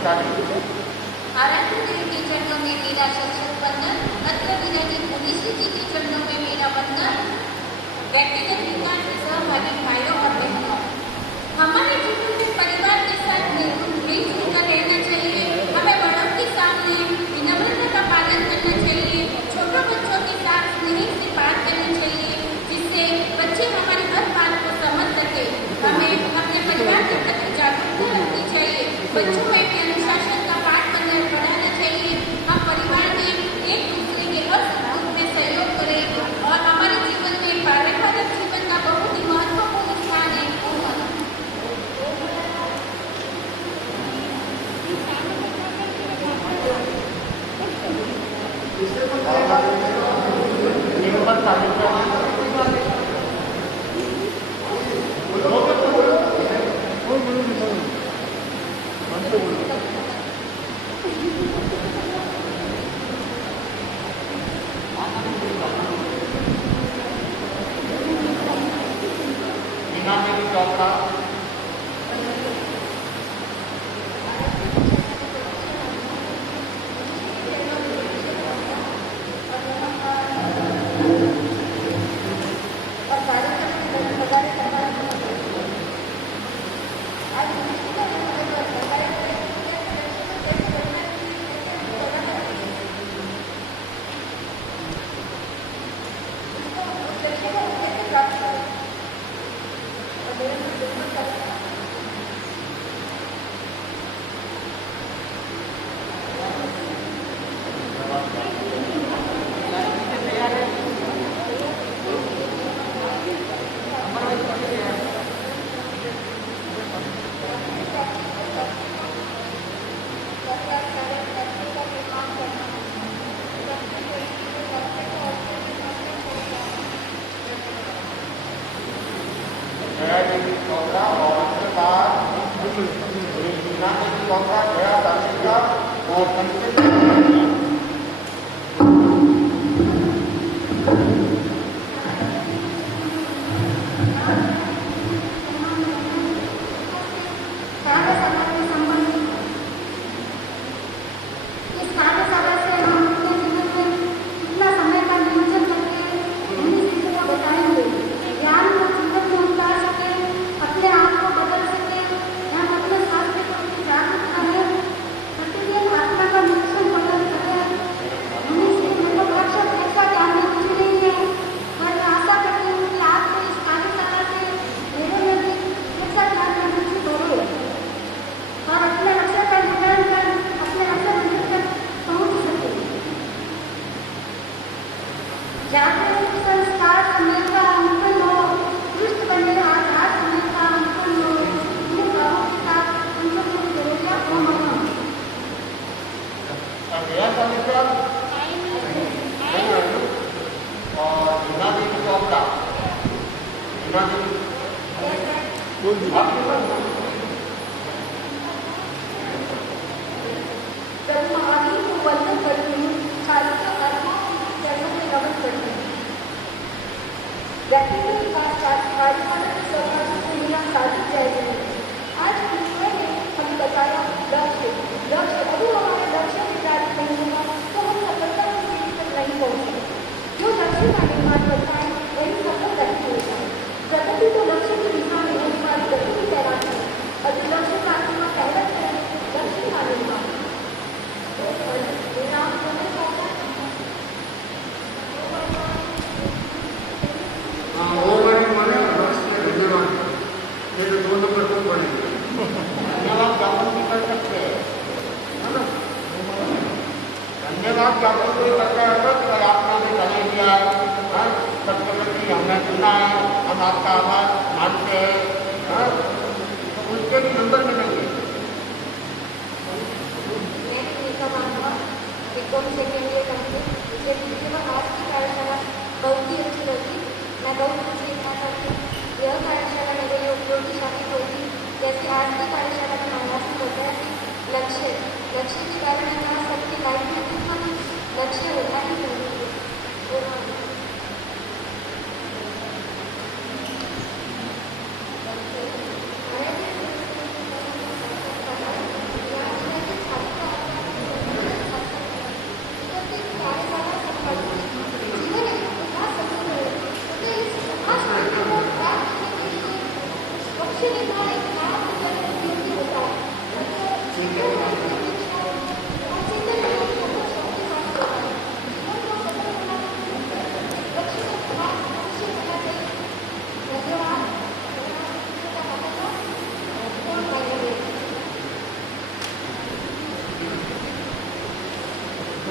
आराध्य तेरे के चरणों में मेरा शत वंदन, अत्र विराजी मुनीश्री जी के चरणों में मेरा वंदन। व्यक्तिगत विकास में सहभागी भाइयों और बहनों, हमारे जीवन में परिवार के साथ मिलजुल कर रहना चाहिए। हमें बड़ों के सामने विनम्रता का पालन करना चाहिए। छोटों बच्चों के साथ स्नेह से बात करनी चाहिए, जिससे बच्चे हमारी हर बात को समझ सके। हमें अपने परिवार के प्रति जागरूकता रखनी चाहिए। बच्चों में भी अनुशासन का पाठ पढ़ाना चाहिए। हम परिवार में एक दूसरे के हर सुख में सहयोग करें और हमारे जीवन में पारिवारिक जीवन का बहुत ही महत्वपूर्ण स्थान है।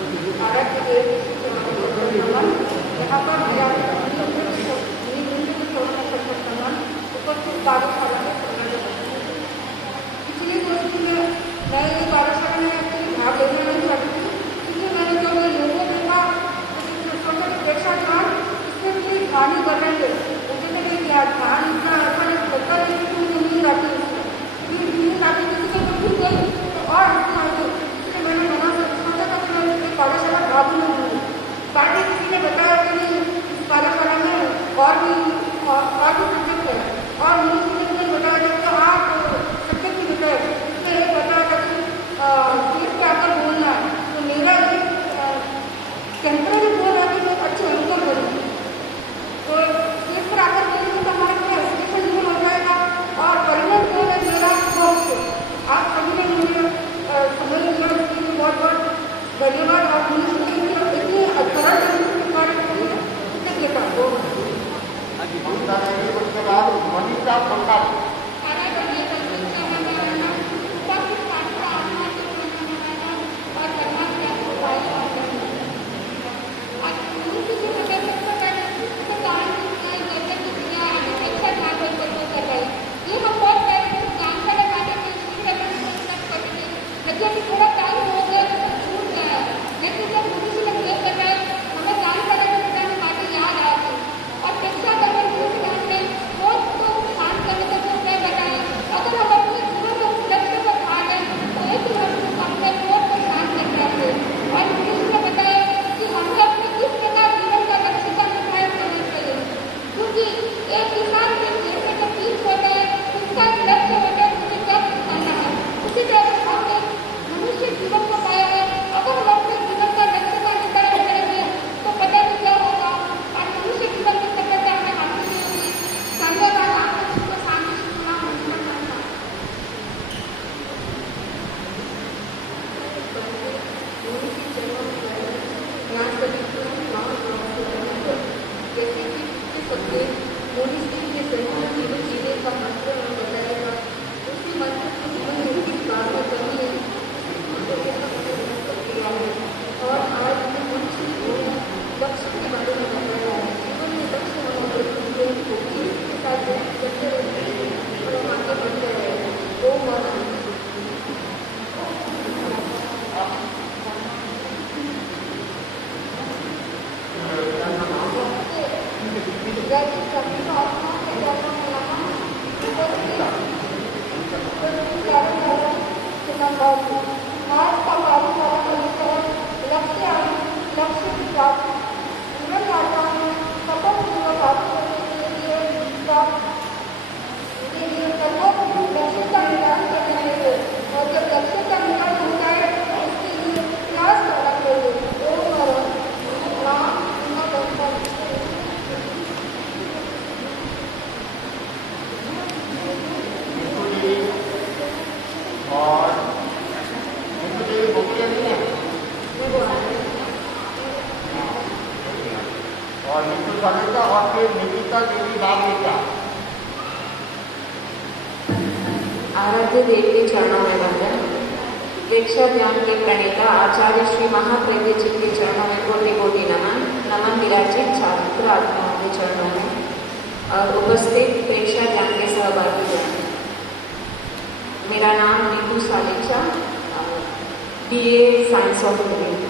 आराध्य देव यहाँ पर उपस्थित कार्यशाला में पिछले दोस्तों में मैं ये कार्यशाला में एक्चुअली भाग लेना नहीं चाहती थी, क्योंकि मैंने जब ये लोगों देखा सोचा कि प्रेक्षा ध्यान इसमें कोई ध्यान ही कर रहे थे, मुझे लगे क्या ध्यान इतना अच्छा लगता है कि नींद आती है, नींद आती किसी को ठीक गई तो और इसमें आती, इसलिए मैंने मना सोचा था कि मैं कार्यशाला भाग नहीं लूँगी। बाद में किसी ने बताया कि नहीं इस कार्यशाला में और भी सब्जेक्ट है और मुझे ने बताया था कि आप सब्जेक्ट भी बताए, इसमें ये बताया था कि स्टेज पे आकर बोलना है, तो मेरा एक टेम्पररी बोल रहा है कि अच्छे इनकम करूँगी, तो स्टेज पर आकर बोलेंगे तो हमारा पूरा स्टेशन दूर हो जाएगा और परिणाम जो है मेरा बहुत आप सभी ने मुझे समझ लिया, उसके लिए बहुत बहुत धन्यवाद। और मुझे इतनी सरल कृतज्ञता हो। आराध्य देव के चरणों में वंदन। प्रेक्षा ध्यान के प्रणेता आचार्य श्री महाप्रज्ञ जी के चरणों में कोटि कोटि नमन। नमन विराजित छात्र आत्माओं के चरणों में और उपस्थित प्रेक्षा ध्यान के सहभागी जन। मेरा नाम Neetu Salicha, BA science of living.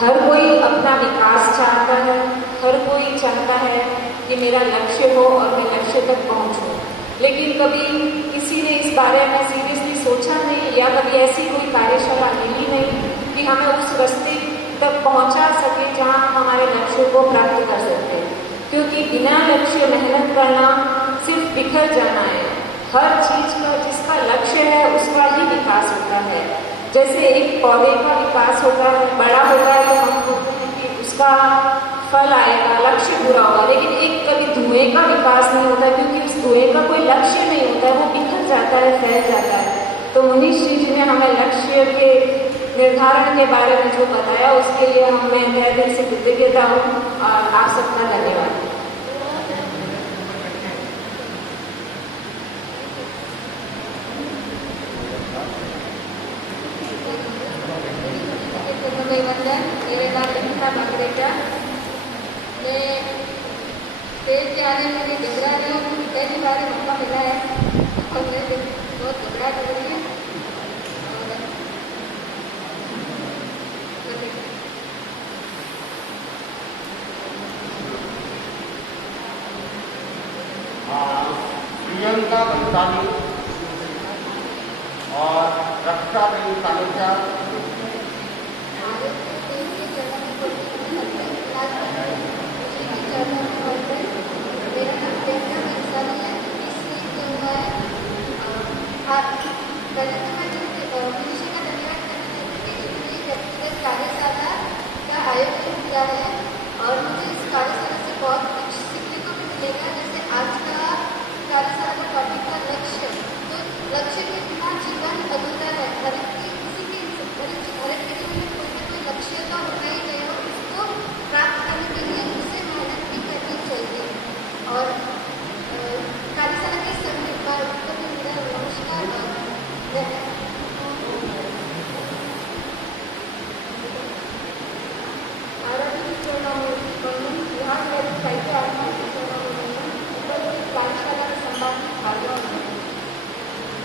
हर कोई अपना विकास चाहता है, हर कोई चाहता है कि मेरा लक्ष्य हो और मैं लक्ष्य तक पहुंचूं, लेकिन कभी किसी ने इस बारे में सीरियसली सोचा नहीं या कभी ऐसी कोई कार्यशाला मिली नहीं कि हमें उस रास्ते तक पहुंचा सके जहां हम हमारे लक्ष्य को प्राप्त कर सकते हैं। क्योंकि बिना लक्ष्य मेहनत करना सिर्फ बिखर जाना है। हर चीज का जिसका लक्ष्य है उसका ही विकास होता है। जैसे एक पौधे का विकास होता है, बड़ा होता है तो हम बोलते हैं कि उसका फल आएगा, लक्ष्य पूरा होगा, लेकिन एक कभी धुएं का विकास नहीं होता क्योंकि उस धुएं का कोई लक्ष्य नहीं होता है, वो बिखर जाता है, फैल जाता है। तो मनीष जी ने हमें लक्ष्य के निर्धारण के बारे में जो बताया उसके लिए मैं तहे दिल से कृतज्ञता हूँ और आप सबका धन्यवाद। लिखा मंगरेजा। मैं स्टेज के आने के लिए घबरा रही हूँ क्योंकि पहली बार मौका मिला है और मैं बहुत घबराहट हो रही है। प्रियंका बंसाली और रक्षा देवी कालेजा मेरा नाम प्रियंका बंसाली है। इसलिए क्यों हुआ है पहले तो मैं मनुष्य का धन्यवाद करना चाहती हूँ कि ये व्यक्तिगत कार्यशाला का आयोजन किया है और मुझे इस कार्यशाला से बहुत कुछ सीखने को भी मिलेगा। जैसे आज का कार्यशाला का टॉपिक था लक्ष्य। तो लक्ष्य के बिना जीवन अधूरा है। हर एक जीवन में कोई ना कोई लक्ष्य तो होना ही चाहिए और इसको प्राप्त करने के लिए उसे मेहनत भी करनी चाहिए। और कार्यशाला के समय पर मेरा नमस्कार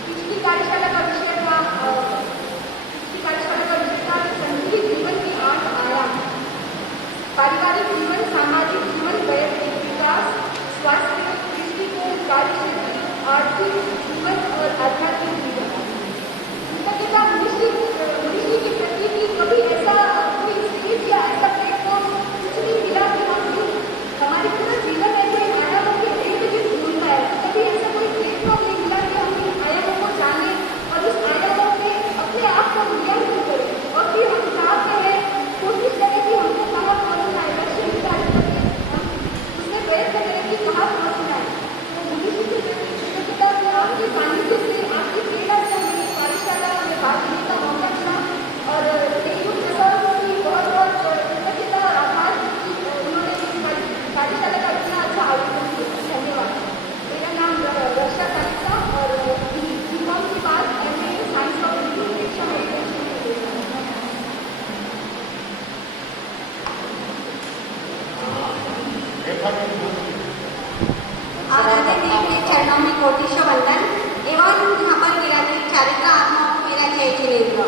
पिछली कार्यशाला का विषय था संतुलित जीवन के 8 आयाम: पारिवारिक जीवन, सामाजिक जीवन, वैयक्तिक विकास, स्वास्थ्य, दृष्टिकोण, कार्यक्षेत्र, आर्थिक जीवन और आध्यात्मिक जीवन। मनुष्य के प्रति की कभी ऐसा कोई स्टेज या ऐसा प्लेटफॉर्म कुछ नहीं मिला कि हम हमारे पूरा जीवन ऐसे आयामों के इर्द-गिर्द घूमता है। कभी ऐसा कोई प्लेटफॉर्म नहीं मिला कि हम इन आयामों को जाने और उस आयामों में अपने आप को मूल्यांकन करें और फिर हम चाहते हैं, कोशिश करें कि हमको कहाँ पहुँचना है, लक्ष्य निर्धारित करके हम उसमें प्रयत्न करें कि कहाँ पहुँचना है। तो मनुष्य के प्रति कृतज्ञता को आपके सानिध्य से, आपकी प्रेरणा से हमें कार्यशाला में भाग लेने का मौका मिला और बहुत बहुत कृतज्ञता और आभार कि उन्होंने इस कार्यशाला का इतना अच्छा आयोजन किया। धन्यवाद। मेरा नाम रक्षा कालिका और बीकॉम के बाद MA साइंस और शिक्षा में आराध्य देव के चरणों में कोटिशो वंदन एवं यहाँ पर विराजी चारित्रा आत्माओं को मेरा जय जिनेन्द्र।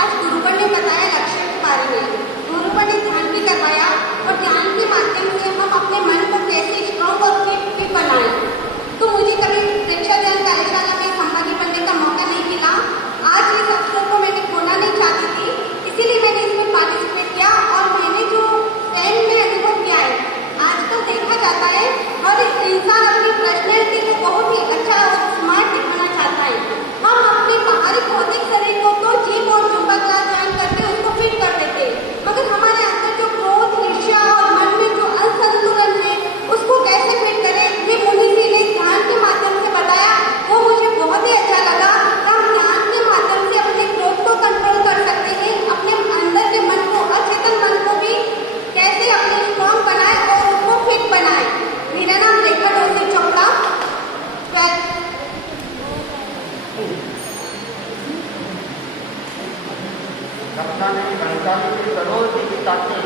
आज गुरुपण ने बताया लक्ष्य के बारे में। गुरुपण ने ध्यान भी करवाया और ध्यान के माध्यम से हम अपने मन को कैसे स्ट्रॉन्ग और फिट बनाएं। तो मुझे कभी दीक्षा ध्यान कार्यशाला में संवादी बनने का मौका नहीं मिला। आज इस अवसर को मैंने खोना नहीं चाहती थी, इसीलिए मैंने इसमें पार्टिसिपेट किया और मैंने जो स्वयं में अनुभव किया है। आजकल देखा जाता है हर इंसान अपनी पर्सनैलिटी को बहुत ही अच्छा और स्मार्ट दिखाना चाहता है। हम अपने बाहरी भौतिक शरीर को तो जिम और जुम्बा क्लास ज्वाइन करके उसको फिट कर देते, मगर हमारे अंदर जो क्रोध, ईर्ष्या और मन में जो असंतुलन है उसको कैसे फिट करें, ये मुनि जी ने ध्यान के माध्यम से बताया। वो मुझे बहुत ही अच्छा लगा। हम ध्यान के माध्यम से अपने क्रोध को कंट्रोल कर सकते हैं, अपने अंदर के मन को, अचेतन मन को भी कैसे अपने स्ट्रॉन्ग बनाए और उसको फिट बनाए। मेरा नाम रेखा डोसी चोपड़ा, 12th। रक्षा देवी बंसाली की करोड़ की किताबें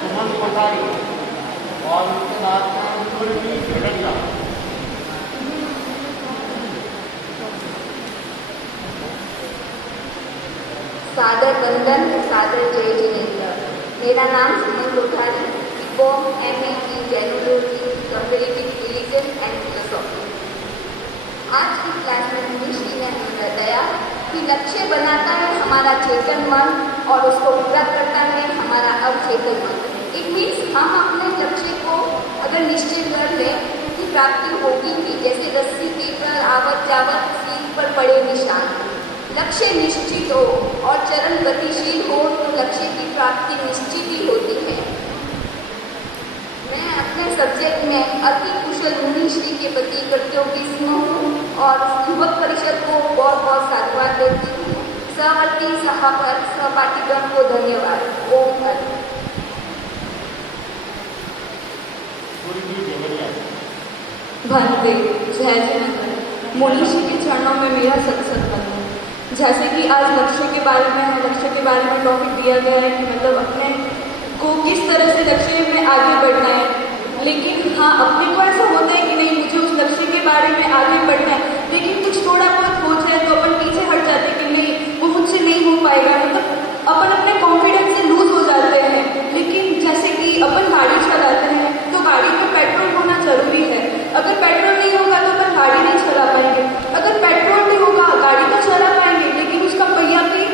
सुमन कोठारी और उसके बाद कुलवी झड़िया। सादर वंदन, सादर जय जिनेन्द्र। मेरा नाम Suman Kothari, BCom MA in Genealogy, Comparative Religion and Philosophy। आज की क्लास में मुनिश्री ने हमें बताया कि लक्ष्य बनाता है हमारा चेतन मन और उसको पूरा करता है हमारा अवचेतन मन। इट मीन्स हम अपने लक्ष्य को अगर निश्चय कर लें कि प्राप्ति होगी ही, जैसे रस्सी पीकर आवत जावत सीख पर पड़े निशान। लक्ष्य निश्चित हो और चरण गतिशील हो तो लक्ष्य की प्राप्ति निश्चित ही होती है। मैं अपने सब्जेक्ट में अति कुशल मुनि श्री के प्रति कृतज्ञ हूँ और युवक परिषद को बहुत बहुत साधुवाद देती हूँ। सहवर्ती सहपाठीगण को धन्यवाद। ओम हरि। भंते जय जय मुनीषी के चरणों में मेरा सत्संग बंधन। जैसे कि आज लक्ष्य के बारे में टॉपिक दिया गया है कि मतलब अपने को किस तरह से लक्ष्य में आगे बढ़ना है। लेकिन हाँ, अपने को ऐसा होता है कि नहीं, मुझे उस लक्ष्य के बारे में आगे बढ़ना है, लेकिन कुछ थोड़ा बहुत हो जाए तो अपन पीछे हट जाते हैं कि नहीं, वो मुझसे नहीं हो पाएगा। मतलब अपन अपने कॉन्फिडेंस से लूज हो जाते हैं। लेकिन जैसे कि अपन गाड़ी चलाते हैं तो गाड़ी में पेट्रोल होना जरूरी है। अगर पेट्रोल नहीं होगा तो अपन गाड़ी नहीं चला पाएंगे। अगर पेट्रोल नहीं होगा गाड़ी तो चला पाएंगे, लेकिन उसका पहिया भी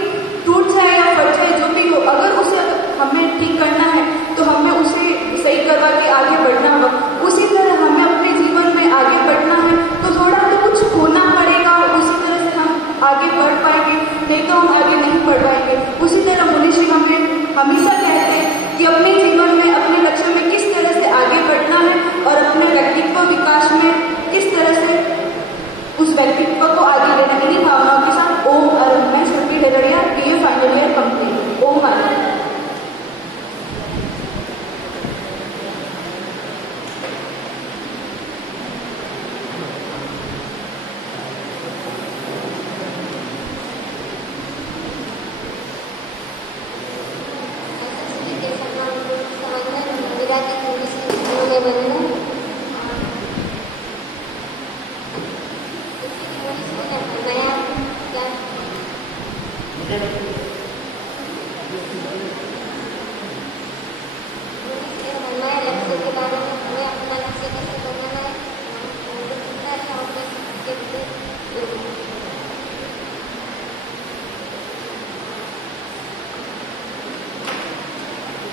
टूट जाए या फट जाए, जो भी हो, अगर उसे हमें ठीक करना है तो हमें उसे सही करवा के आगे बढ़ना होगा। उसी तरह हमें अपने जीवन में आगे बढ़ना है तो थोड़ा तो कुछ होना पड़ेगा, उसी तरह से हम आगे बढ़ पाएंगे, नहीं तो हम आगे नहीं बढ़ पाएंगे। उसी तरह मुनीषी हमें हमेशा कहते हैं कि अपने जीवन में अपने लक्ष्य में किस तरह से आगे बढ़ना है और अपने व्यक्तित्व विकास में किस तरह से उस व्यक्तित्व को आगे लेना। इन्हीं भावनाओं के साथ ओम हरि। मैं श्रुति डगड़िया, BA final year complete. Om Hari.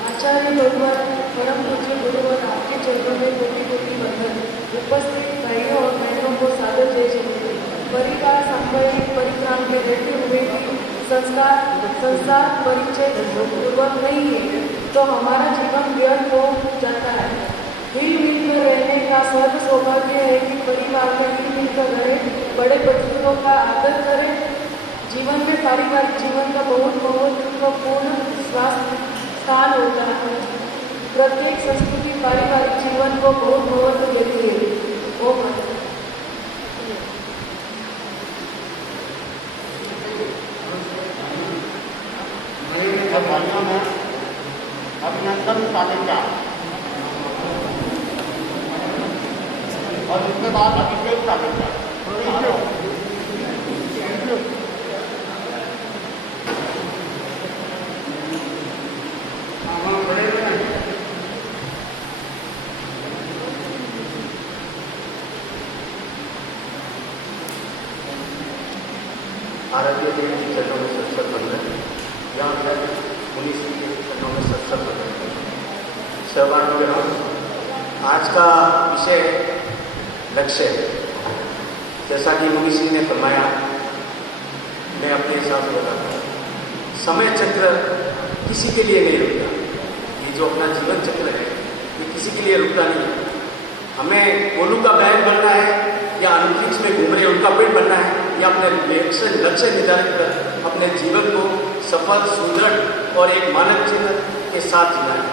आचार्य भगवान परम पूज्य गुरुवर आपके चरणों में कोटि कोटि वंदन। उपस्थित भाइयों और बहनों को सादर जय जयते। परिवार सांसारिक परिक्राम में रहते हुए भी संसार परिचय पूर्वक नहीं है तो हमारा जीवन व्यर्थ हो जाता है। हिल मिलकर रहने का सर्व सौभाग्य है कि परिवार में हिल मिलकर रहे, बड़े बुजुर्गों का आदर करें। जीवन में पारिवारिक जीवन का बहुत महत्वपूर्ण स्थान होता है। प्रत्येक संस्कृति पारिवारिक जीवन को बहुत महत्व देती है। वो भाइयों में अभिनंदन साधिका और उसके बाद अभिषेक साधिका। आराध्य देवी के चरणों में सत्संग बंधन। यहाँ मैं मुनीषी के चरणों में सत्संग बंधन। सहभागियों, आज का विषय लक्ष्य है। जैसा कि मुनीषी ने फरमाया, मैं अपने हिसाब से बताता हूँ। समय चक्र किसी के लिए नहीं रुकता। ये जो अपना जीवन चक्र है ये किसी के लिए रुकता नहीं है। हमें गोलू का बैग बनना है या अंतरिक्ष में घूम रहे उनका पेट बनना है या अपने लक्ष्य निर्धारित कर अपने जीवन को सफल, सुदृढ़ और एक मानक चिन्ह के साथ जीना है।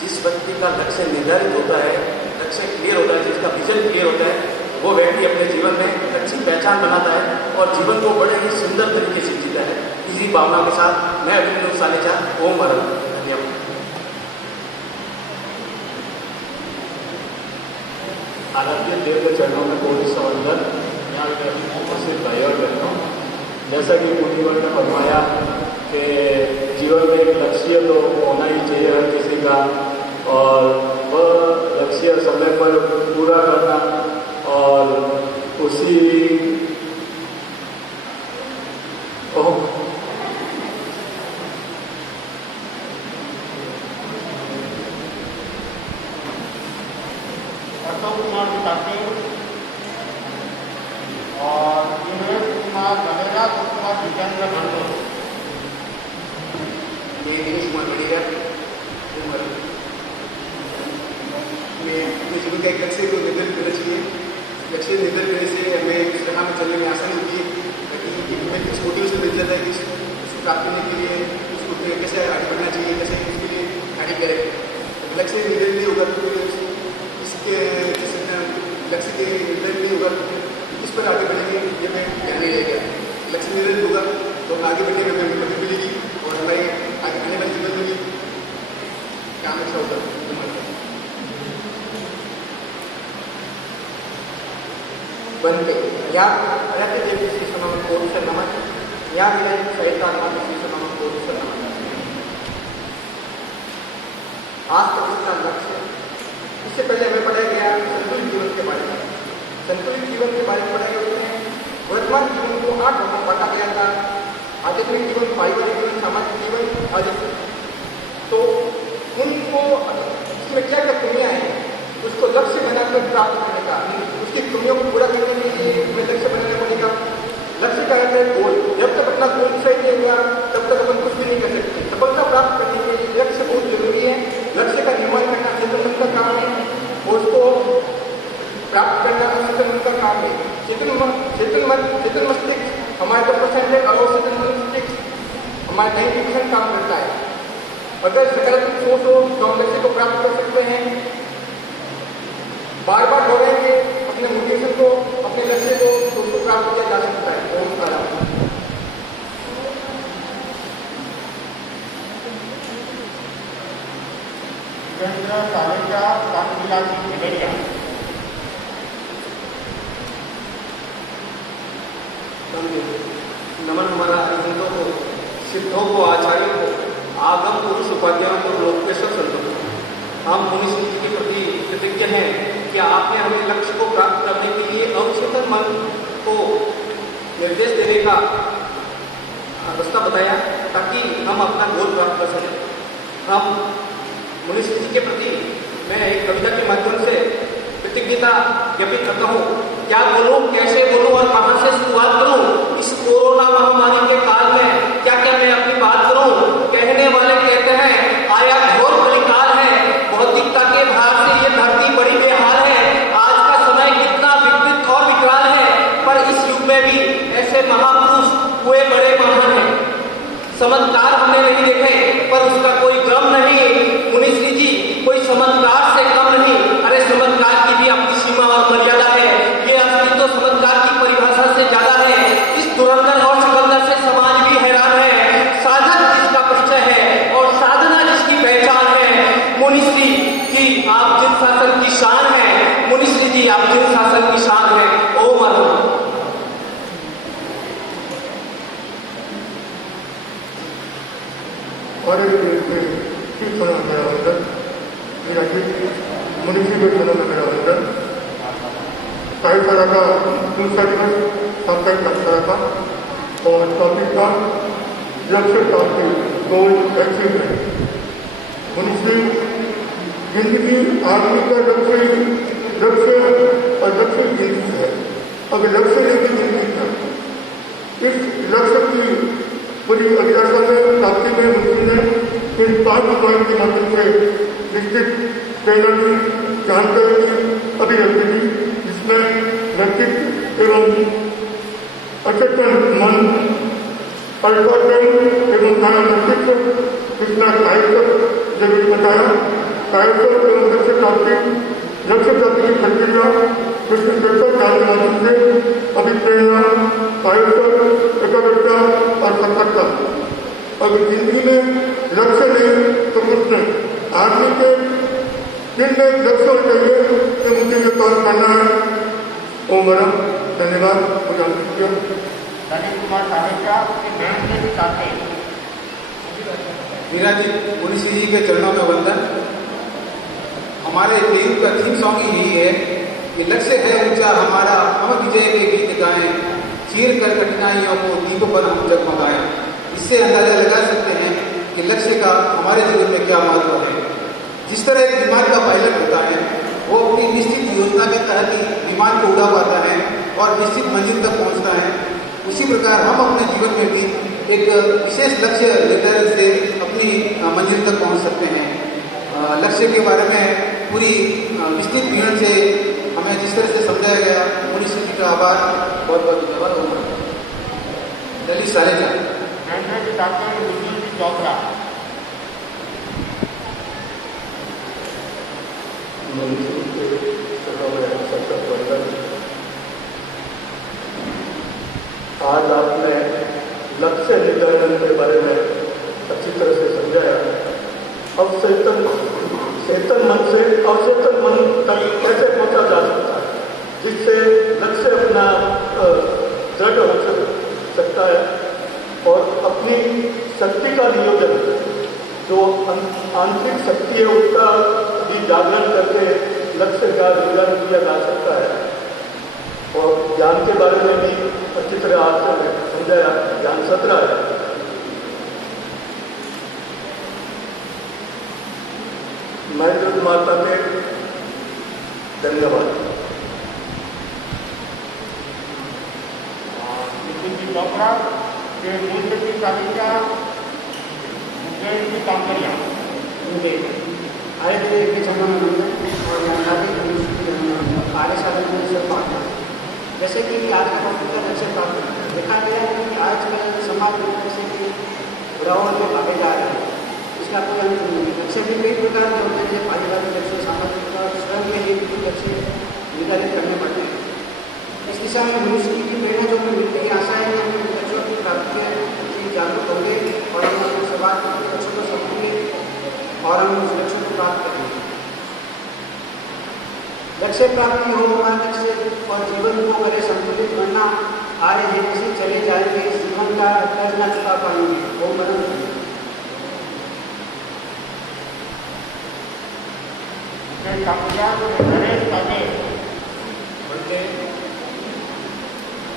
जिस व्यक्ति का लक्ष्य निर्धारित होता है, लक्ष्य क्लियर होता है, जिसका विजन क्लियर होता है, वो व्यक्ति अपने जीवन में अच्छी पहचान बनाता है और जीवन को बड़े ही सुंदर तरीके से जीता है। इसी भावना के साथ मैं अभिनंदन सालेचा। ओम हरि। धन्यवाद। आराध्य देव के चरणों में कोटि वंदन। यहाँ उपस्थित भाई और बहनों, जैसा कि मुनिवर ने फरमाया कि जीवन में एक लक्ष्य तो होना ही चाहिए हर किसी का, और वह लक्ष्य समय पर पूरा करना और उसी अशोक कुमार विकासी और दिनेश कुमार गणेरा कुमार जितेंद्र भंडो। मैं दिनेश कुमार गणेरा मैं अपने जीवन का एक लक्ष्य को निर्धारित करना चाहिए। लक्ष्य निर्धारित करने से हमें इस राह में चलने में आसानी होती है, ताकि हमें कुछ मोटिवेशन मिल जाता है कि उसको प्राप्त करने के लिए उसको कैसे आगे बढ़ना चाहिए, कैसे उसके लिए आगे करें। लक्ष्य निर्धारित नहीं होगा तो इसके लक्ष्य के निर्धारित नहीं होगा तो किस पर आगे बढ़ेंगे ये हमें ध्यान नहीं रहेगा। लक्ष्य निर्धारित होगा तो हम आगे बढ़ने में हमें मदद मिलेगी और हमारे आने वाले जीवन में भी काम अच्छा होगा। बनते या रहते देवी श्री सोनाम कोट से नमन या विनय सहिता नाम श्री सोनाम कोट से नमन। आज तक इसका लक्ष्य, इससे पहले हमें पढ़ाया गया संतुलित जीवन के बारे में। संतुलित जीवन के बारे में पढ़ाया उसमें वर्तमान जीवन को 8 भागों में बांटा गया था। आध्यात्मिक जीवन, पारिवारिक जीवन, सामाजिक जीवन आदि। तो उनको इसमें क्या क्या कमियाँ हैं उसको लक्ष्य बनाकर प्राप्त करने का, उसकी कमियों को पूरा करने के लिए हमें लक्ष्य बनाना पड़ेगा। लक्ष्य का अर्थ है गोल। जब तक अपना गोल सही नहीं हुआ तब तक अपन कुछ भी नहीं कर सकते। सफलता प्राप्त करने के लिए लक्ष्य बहुत जरूरी है। लक्ष्य का निर्माण करना चेतन मन का काम है और उसको प्राप्त करना चेतन मन का काम है। चेतन मस्तिष्क हमारे 10% है और चेतन मस्तिष्क हमारे 90% काम करता है। अगर सकारात्मक सोच हो तो हम लक्ष्य को प्राप्त कर सकते हैं। बार बार दोहराएंगे अपने मोटिवेशन को, अपने लक्ष्य को, तो उसको प्राप्त किया जा सकता है। ओम सारा जितेंद्र सारेजा कानविलास झगड़िया। नमन हमारा संतों को, सिद्धों को, आचार्यों को, आगम पुरुष उपाध्यायों को, लोकेश्वर संतों को। हम मुनि जी के प्रति कृतज्ञ हैं कि आपने हमें लक्ष्य को प्राप्त करने के लिए अवचेतन मन को निर्देश देने का रास्ता बताया ताकि हम अपना गोल प्राप्त कर सकें। हम मुनि जी के प्रति मैं एक कविता के माध्यम से कृतज्ञता ज्ञापित करता हूँ। क्या बोलूँ, कैसे बोलूँ और कहाँ से शुरुआत करूँ? इस कोरोना महामारी के काल में क्या क्या मैं अपनी बात करूँ? कहने वाले कहते हैं आया घोर कलिकाल है, भौतिकता के भार से ये धरती बड़ी बेहाल है। आज का समय कितना विकृत और विकराल है, पर इस युग में भी ऐसे महापुरुष हुए बड़े महान हैं। चमत्कार हमने नहीं देखे पर उसका कोई क्रम नहीं। मुनि श्री जी कोई चमत्कार से कम नहीं। अरे चमत्कार की भी अपनी सीमा और मर्यादा है। ये अस्तित्व चमत्कार की परिभाषा से ज्यादा है। इस दुरंतर और सिकंदर से समाज भी हैरान है। साधन जिसका परिचय है और साधना जिसकी पहचान है। मुनि श्री की आप जिन शासन की शान है, मुनि श्री जी आप जिन शासन की शान है। ओम अनंत। और मेरा वंदन, मेरा मुनिषी में चलो मेरा वंदन। साई सारा का दूसरा दिवस साप्ताहिक कक्षा था और टॉपिक का लक्ष्य प्राप्ति, गोल अचीवमेंट। मुनिषी जिंदगी आदमी का लक्ष्य और लक्ष्य जिंदगी है। अगर लक्ष्य लेके जिंदगी था, इस लक्ष्य की पूरी अभिलाषा में प्राप्ति में मुस्लिम ने इन 5 पॉइंट के माध्यम से निश्चित प्रेरणा दी, जानकारी दी, अभिव्यक्ति दी, जिसमें व्यक्तित्व एवं अचेतन मन, अल्पाचन एवं खाना व्यक्तित्व, जिसमें कायत्व जरूरी बताया, कायत्व एवं लक्ष्य प्राप्ति की प्रक्रिया, कृष्ण चर्चा ज्ञान के माध्यम से अभिप्रेरणा, कायत्व, एकाग्रता और सतर्कता। अगर जिंदगी में लक्ष्य नहीं तो कुछ नहीं। आदमी के दिन में लक्ष्य हो चाहिए कि मुझे ये काम करना है। ओम वरम। धन्यवाद। नवीन कुमार सारेजा अपनी बहन के साथ मीरा जी, मुनि श्री जी के चरणों में वंदन। हमारे देव का थीम सॉन्ग ही यही है कि लक्ष्य है ऊंचा हमारा, हम विजय के गीत गाएं, चीर कर कठिनाइयों को दीप पर हम जगमगाएं। इससे अंदाजा लगा सकते हैं कि लक्ष्य का हमारे जीवन में क्या महत्व है। जिस तरह एक विमान का पायलट होता है वो अपनी निश्चित योजना के तहत ही विमान को उड़ा पाता है और निश्चित मंजिल तक पहुंचता है, उसी प्रकार हम अपने जीवन में भी एक विशेष लक्ष्य निर्धारण से अपनी मंजिल तक पहुंच सकते हैं। लक्ष्य के बारे में पूरी विस्तृत विवरण से हमें जिस तरह से समझाया गया, मुनीष जी का आभार, बहुत बहुत धन्यवाद। दिल्ली सारेजा डॉक्टर विजय चोपड़ा। आज आपने लक्ष्य निर्धारण के बारे में अच्छी तरह से समझाया। अब चेतन मन से अवचेतन मन तक कैसे पहुंचा जा सकता है, जिससे लक्ष्य अपना दृढ़ हो सकता है और अपनी शक्ति का नियोजन, जो आंतरिक शक्ति है उसका भी जागरण करके लक्ष्य का निर्धारण किया जा सकता है। और ज्ञान के बारे में भी अच्छी तरह आज समझाया। ज्ञान सत्र है। महेंद्र माता के धन्यवाद। विजय चोपड़ा के मूल्य की तालिका की कामकरिया आए थे के जमाने में और कार्य साधन में से पाता। जैसे कि आज का टॉपिक का लक्ष्य प्राप्त देखा गया है कि आजकल समाज में जैसे कि बुराओं में भागे जा रहे हैं, इसका कोई अंत नहीं। लक्ष्य भी कई प्रकार के होते हैं, जैसे पारिवारिक लक्ष्य, सामाजिक और स्वयं के लिए भी लक्ष्य निर्धारित करने पड़ते हैं। इस दिशा में मनुष्य की प्रेरणा जो हमें मिलती है, आशा है कि हम लक्ष्यों की प्राप्ति के जागरूक होंगे और हम अपने समाज के लक्ष्यों को समझेंगे और हम उस लक्ष्य को प्राप्त करेंगे। लक्ष्य प्राप्ति हो, हमारे लक्ष्य और जीवन को करे संतुलित बनना, आए हैं किसी चले जाएंगे, इस जीवन का कर्ज न चुका पाएंगे, वो मदद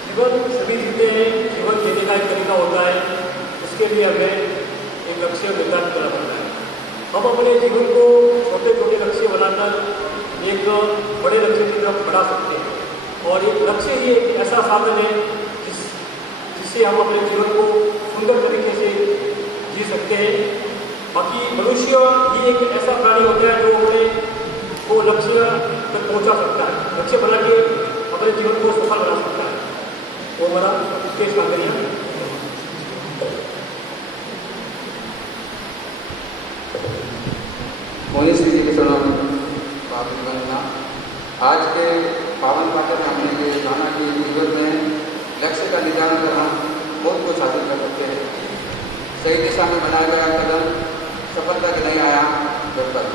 जीवन सभी जीते हैं, जीवन जीने का एक तरीका होता है, उसके लिए हमें एक लक्ष्य निर्धारित करना पड़ता है। हम अपने जीवन को छोटे छोटे लक्ष्य बनाकर एक बड़े लक्ष्य की तरफ बढ़ा सकते हैं और एक लक्ष्य ही एक ऐसा साधन है जिससे हम अपने जीवन को सुंदर तरीके से जी सकते हैं। बाकी मनुष्य ही एक ऐसा प्राणी होता है जो अपने को लक्ष्य तक पहुंचा सकता है, लक्ष्य बना के अपने जीवन को सफल बना सकता है। वो हमारा स्टेज कामकरिया। मोनिश जी के चरणों में वंदना। आज के पावन पाठन में हमने ये जाना कि जीवन में लक्ष्य का निर्धारण कर हम बहुत कुछ हासिल कर सकते हैं। सही दिशा में बनाया गया कदम सफलता के नए आयाम जोड़ता है।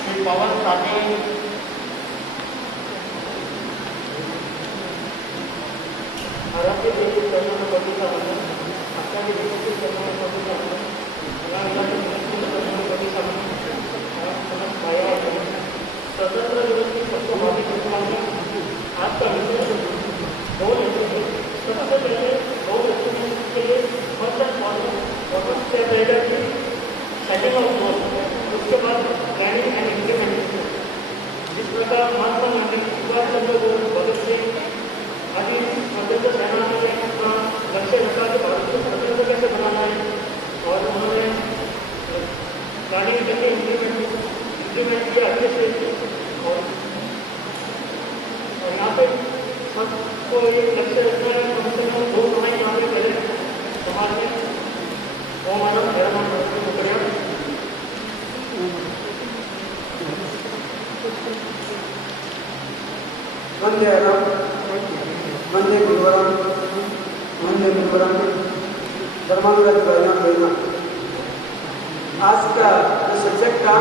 श्री पवन साथी आराध्य देवी चरणों में बड़ी का वंदन। आपका भी देवी के चरणों में बड़ी का वंदन। अल्लाह के चरणों में बड़ी का वंदन। समझ पाया है स्वतंत्र दिवस की सबको हार्दिक शुभकामनाएं। आज का विषय दो लक्ष्य है। सबसे पहले दो लक्ष्य के लिए फर्स्ट ऑर्डर से रहेगा कि सेटिंग ऑफ गोल, उसके बाद प्लानिंग एंड इम्प्लीमेंटेशन। जिस प्रकार महात्मा गांधी सुभाष चंद्र बोस, भगत सिंह आदि स्वतंत्र सेनानियों ने अपना लक्ष्य रखा कि भारत को स्वतंत्र कैसे बनाना है और उन्होंने प्लानिंग करके इम्प्लीमेंट किया अच्छे से। और यहाँ पे सबको एक लक्ष्य रखना है, कम से कम 2 कमाई यहाँ पे पहले समाज में वो हमारा धर्म शुक्रिया। वंदे अरब, वंदे गुरुवरम, वंदे गुरुवरम, धर्मानुराग भाइयों बहनों। आज का जो सब्जेक्ट था,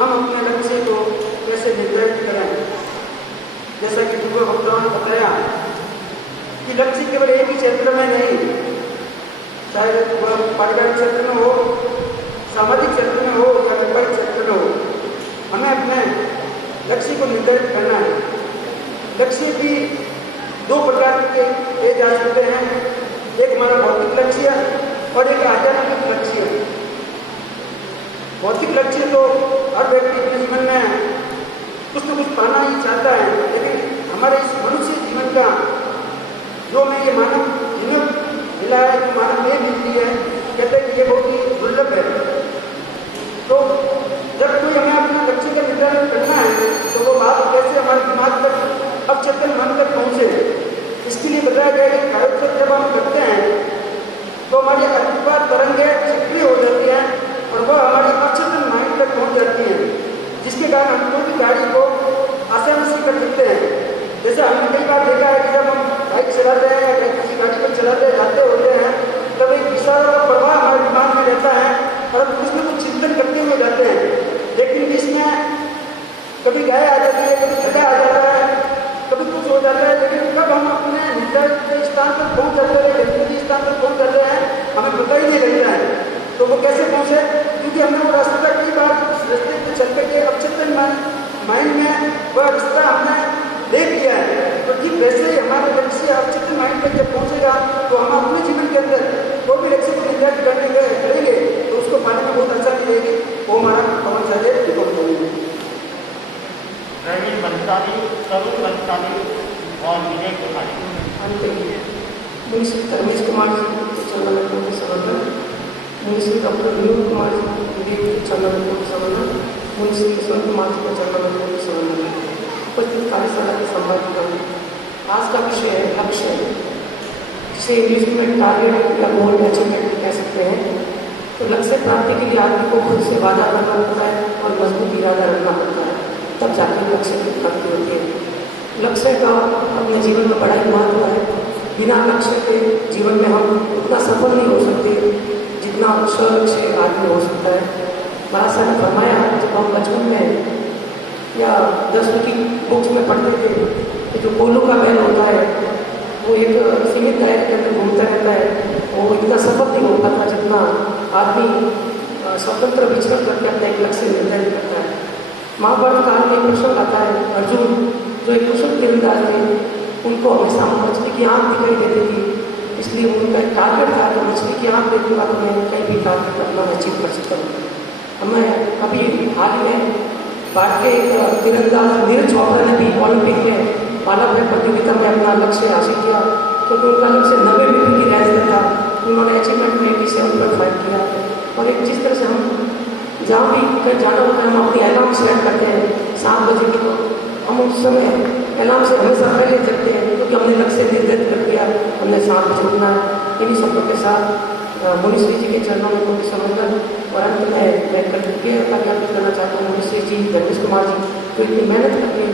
हम अपने लक्ष्य को कैसे निर्धारित करें। जैसा कि पूर्व वक्ताओं ने बताया कि लक्ष्य केवल एक ही क्षेत्र में नहीं, चाहे वह पारिवारिक क्षेत्र में हो, सामाजिक क्षेत्र में हो या व्यापारिक क्षेत्र में हो, हमें अपने लक्ष्य को निर्धारित करना है। लक्ष्य भी दो प्रकार के किए जा सकते हैं, एक हमारा भौतिक लक्ष्य और एक आध्यात्मिक लक्ष्य। भौतिक लक्ष्य तो हर व्यक्ति अपने जीवन में कुछ न कुछ पाना ही चाहता है, लेकिन हमारे इस मनुष्य जीवन का जो हमें ये मानव जीवन मिला है, जो मानव में मिलती है, कहते हैं कि ये बहुत ही दुर्लभ है। तो जब कोई हमें अपना लक्ष्य का निर्धारण करना है तो वो बात कैसे हमारे दिमाग तक अवचेतन मन तक पहुँचे, इसके लिए बताया गया कि कायोत्सव जब हम करते हैं तो हमारी अतिपात तरंगें सक्रिय हो जाती हैं और वह हमारे अवचेतन माइंड तक पहुँच जाती हैं, जिसके कारण हम कोई भी गाड़ी को आसानी से कर सकते हैं। जैसे हमने कई बार देखा है कि जब हम बाइक चलाते हैं या किसी गाड़ी को चलाते जाते होते हैं तब एक विचारों का प्रवाह हमारे दिमाग में रहता है और हम कुछ न कुछ चिंतन करते हुए जाते हैं, लेकिन इसमें कभी गाय आ जाती है, कभी खड्डा आ जाता है, कभी कुछ हो जाता है, लेकिन कब हम अपने निर्धारित स्थान पर पहुँच जाते हैं, गंतव्य स्थान पर पहुँच जाते हैं, हमें पता ही नहीं लगता है। तो वो कैसे पहुँचे? क्योंकि हमने वो रास्ता कई बार उस रास्ते पर चल करके अवचेतन माइंड में वह रास्ता हमने देख लिया है। तो ठीक वैसे ही हमारा लक्ष्य अवचेतन माइंड पर जब पहुँचेगा तो हम अपने जीवन के अंदर कोई भी लक्ष्य को निर्धारित करेंगे तो उसको पाने में बहुत अच्छा मिलेगी। वो हमारा पवन साजे रिपोर्ट करेंगे। प्रवीण बंसाली, तरुण बंसाली और विजय कुमारी। मुंशी धर्मेश कुमार जी चंद्रमय को समर्थन, मुंशी डॉक्टर विनोद कुमार जी चंद्रमय को समर्थन, मुंशी किशोर कुमार जी को चंद्रमय को समर्थन। उपस्थित कार्यशाला के संबंध आज का विषय है लक्ष्य, जिसे इंग्लिश में टारगेट या गोल अचीवमेंट कह सकते हैं। तो लक्ष्य प्राप्ति के लिए आदमी को खुद से वादा करना पड़ता है और मजबूत इरादा रखना पड़ता है, तब जाके लक्ष्य की प्राप्ति होती है। लक्ष्य का अपने जीवन में बड़ा ही महत्व है। बिना लक्ष्य के जीवन में हम उतना सफल नहीं हो सकते जितना स्वलक्ष्य आदमी हो सकता है। महाराज साहब ने फरमाया, जब हम बचपन में या 10वीं की बुक्स में पढ़ते थे तो जो कोलू का बैल होता है वो एक सीमित दायरे के अंदर घूमता रहता है, वो इतना सफल नहीं हो पाता जितना आदमी स्वतंत्र विचरण करके अपना एक लक्ष्य निर्धारित करता है। महाभारत काल में एक प्रसंग आता है, अर्जुन जो एक कुशल तीरंदाज थे, उनको हमेशा मछली की आँख दिखाई देती थी, इसलिए उनका एक टारगेट था कि मछली की आँख देखूंगा तो मैं कहीं भी टारगेट अपना अचीव कर सकता हूँ। हमें अभी हाल में भारत के एक तीरंदाज नीरज चोपड़ा ने भी ओलंपिक में भाला फेंक प्रतियोगिता में अपना लक्ष्य हासिल किया, क्योंकि उनका लक्ष्य 90 मीटर की रेंज में था। उन्होंने अचीवमेंट में 87.5 किया। और एक जिस तरह से हम जहाँ भी कहीं जाना होता है हम अपनी अलार्म सेट करते हैं 7 बजे की, तो हम उस समय अलार्म से हमेशा पहले जगते हैं क्योंकि हमने लक्ष्य निर्धारित कर दिया, हमने 7 बजे उठना है। इन्हीं शब्दों के साथ मुनीश्री जी के चरणों में कोई समर्थन और अंत में मैं कृतज्ञता ज्ञापित करना चाहता हूँ मुनीश्री जी, धर्मेश कुमार जी, तो इतनी मेहनत करके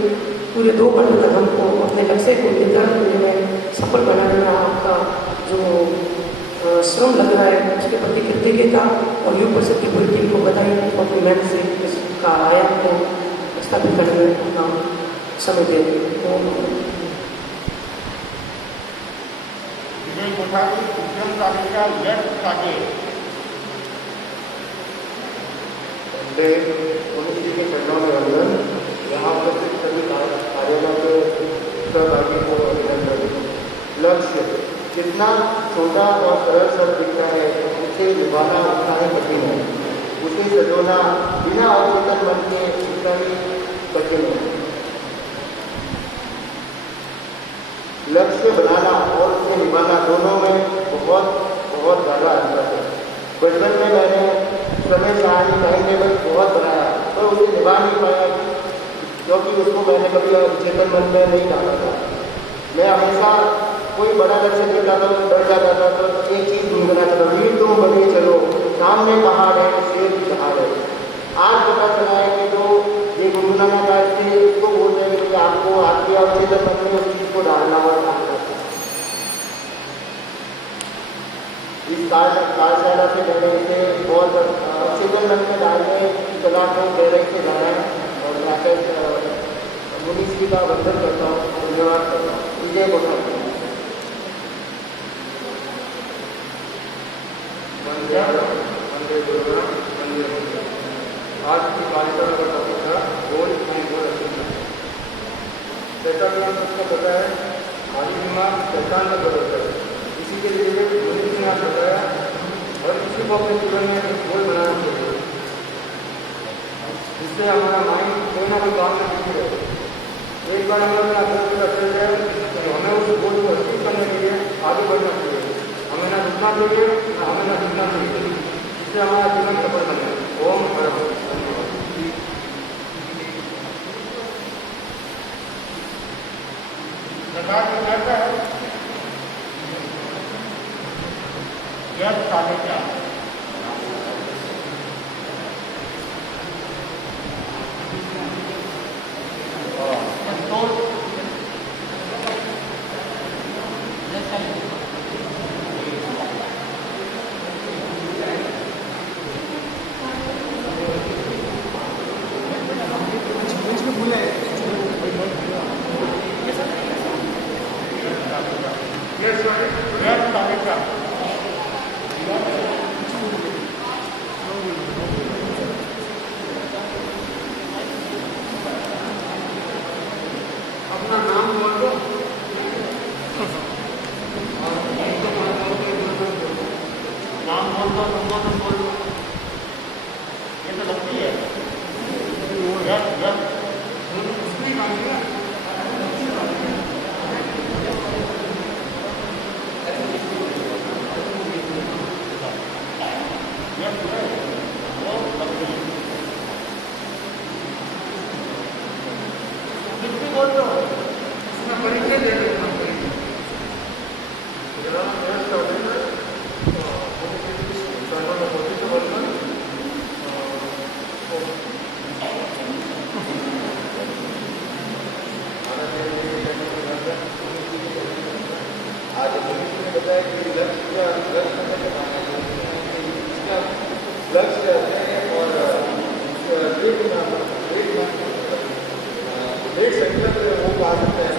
पूरे 2 घंटे तक हमको अपने लक्ष्य को निर्धारित करने में सफल बनाने में आपका जो श्रम लग रहा है उसके प्रति कृतज्ञता और युग परिषद की पूरी टीम को बधाई और अपनी मेहनत से इसका आयाम को स्थापित करने में अपना समय दे विजय कोठारी, विक्रम कालेजा, यश काजे। मुनीश्री के चरणों में वंदन। यहाँ उपस्थित सभी कार्यरत सहभागी को अभिनंदन। लक्ष्य जितना छोटा और सरल शब्द दिखता है उसे निभाना उतना ही कठिन है, उसे सजोना बिना अवचेतन मन के उतना ही कठिन है। लक्ष्य बनाना और उसे निभाना दोनों में बहुत ज़्यादा अंतर है। बचपन में मैंने समय सारणी टाइम टेबल बहुत बनाया पर उसे निभा नहीं पाया, क्योंकि उसको मैंने कभी अवचेतन मन में नहीं डाला था। मैं हमेशा कोई बड़ा लक्ष्य करता था तो डर जाता था, तो एक चीज़ गुनगुनाता था, वीर तुम बने चलो, सामने पहाड़ है शेर की दहाड़ है। आज पता चला है कि जो ये गुनगुनाना चाहते हैं उसको बोल रहे हैं कि आपको आपके अवचेतन मन में उस चीज़ को डालना और डालना। इस कार्यशाला से मैंने इसे बहुत अवचेतन मन में डालने की कला को गहराई से जाना है और जाकर मुनीश्री का वंदन करता हूँ, धन्यवाद करता हूँ। विजय कोठारी। आज की कार्यशाला का टॉपिक था गोल एंड गोल अचीवमेंट। जैसा कि हम का बताया आदि दिमाग पहचान का बदलता है। इसी के लिए मुनीष ने आज बताया और इसी को अपने जीवन में गोल बनाना चाहिए, जिससे हमारा माइंड कोई ना कोई काम में बिजी रहे। एक बार हमारे गोल पता चल जाए तो हमें उस गोल को अचीव करने के लिए आगे बढ़ना चाहिए। हमें ना रुकना चाहिए, ना हमें ना रुकना चाहिए, जिससे हमारा जीवन सफल बने। ओम धन्यवाद। सरकार को कहता है यह तालिका संतोष यह तालिका अपना नाम बोल दो नाम बोल दो, संबोधन बोल दो, ये तो लगती है कितनी बोल दो इसमें परिचय दे दो। आज मुनीष ने बताया कि लक्ष्य है और डेट संख्या वो पा सकते हैं।